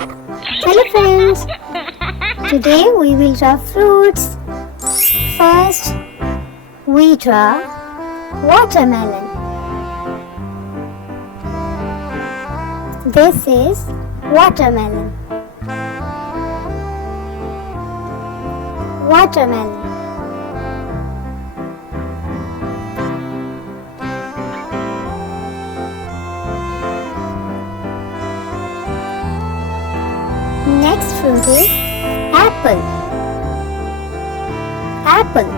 Hello friends, today we will draw fruits. First, we draw watermelon. This is watermelon. Watermelon. Next fruit is apple. Apple.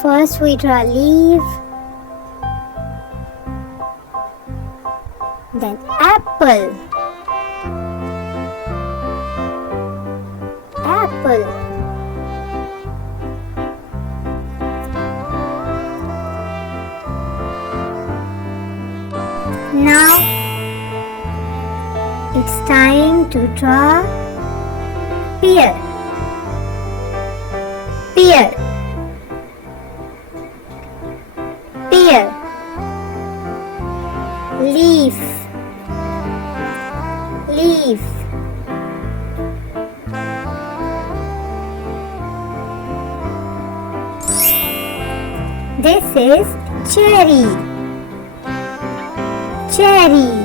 First we draw leaf, then apple. Apple. Now it's time to draw pear. Pear. Pear. Leaf. Leaf. This is cherry. Cherry.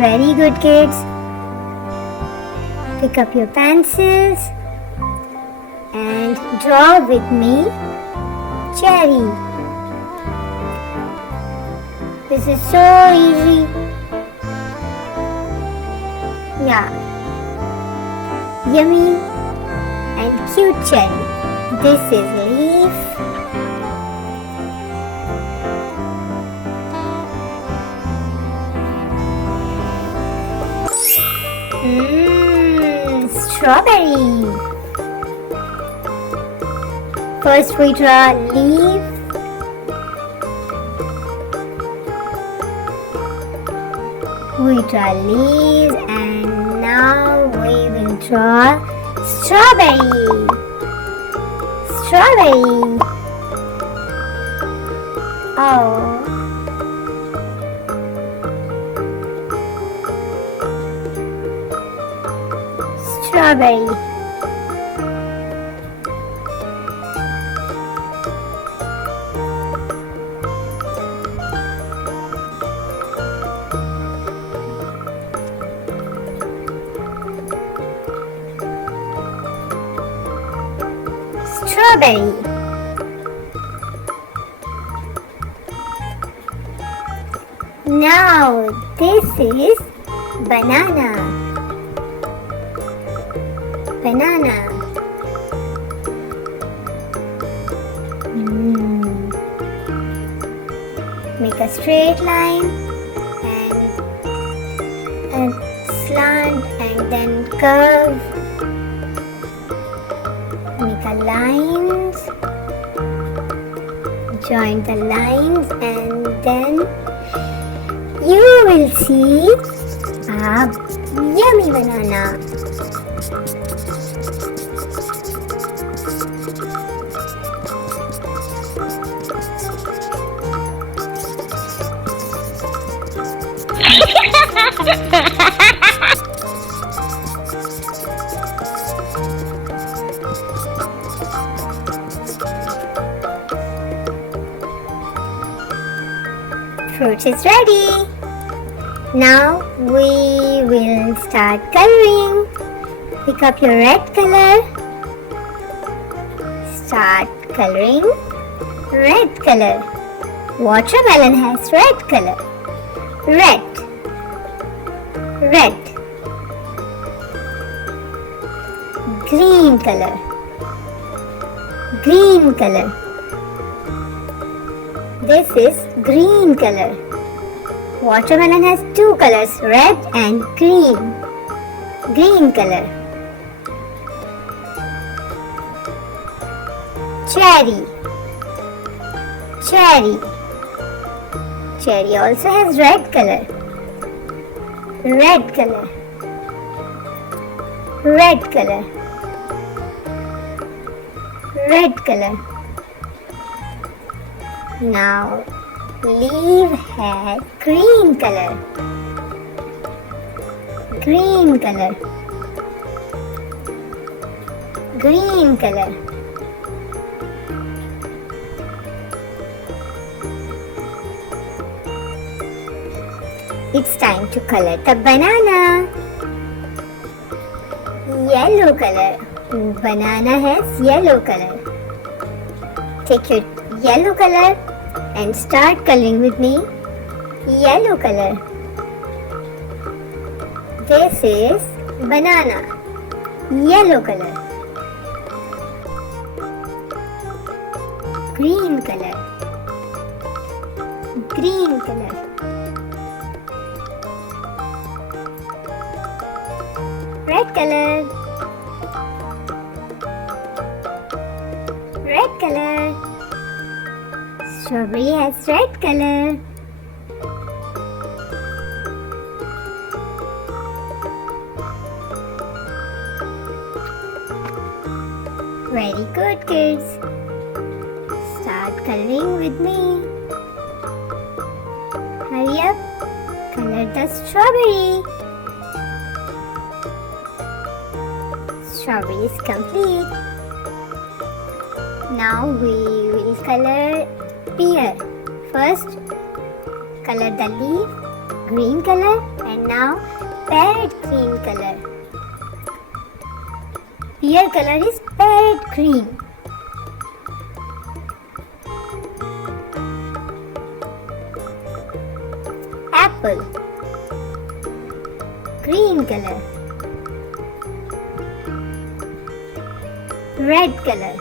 Very good, kids. Pick up your pencils and draw with me cherry. This is so easy. Yeah. Yummy and cute cherry. This is leaf. Strawberry. First we draw leaf. We draw leaves and now we will draw strawberry. Strawberry. Oh. Strawberry. Strawberry. Now this is banana. Banana. Make a straight line and a slant and then curve. Make a lines. Join the lines and then you will see a yummy banana. Fruit is ready. Now we will start coloring. Pick up your red color. Start coloring red color. Watermelon has red color. Red. Red. Green color. Green color. This is green color. Watermelon has two colors, red and green. Green color. Cherry. Cherry. Cherry also has red color. Red color. Red color. red color. Now leaf has green color. Green color. Green color. It's time to color the banana. Yellow color. Banana has yellow color. Take your yellow color and start coloring with me. Yellow color. This is banana. Yellow color. Green color. Green color. Red color. Red color. Strawberry has red color. Very good, kids. Start coloring with me. Hurry up. Color the strawberry. Strawberry is complete. Now we will color pear. First, color the leaf, green color, and now parrot green color. Pear color is parrot green. Apple, green color. Red color.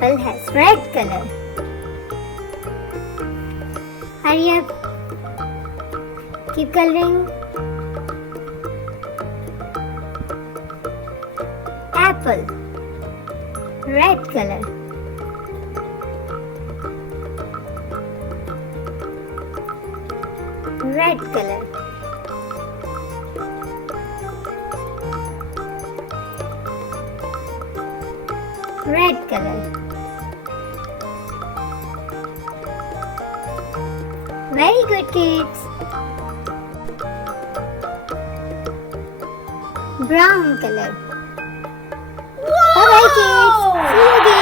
Apple has red color. Hurry up. Keep coloring. Apple. Red color. Red color. Red color. Very good, kids. Brown color. Bye bye, kids. See you again.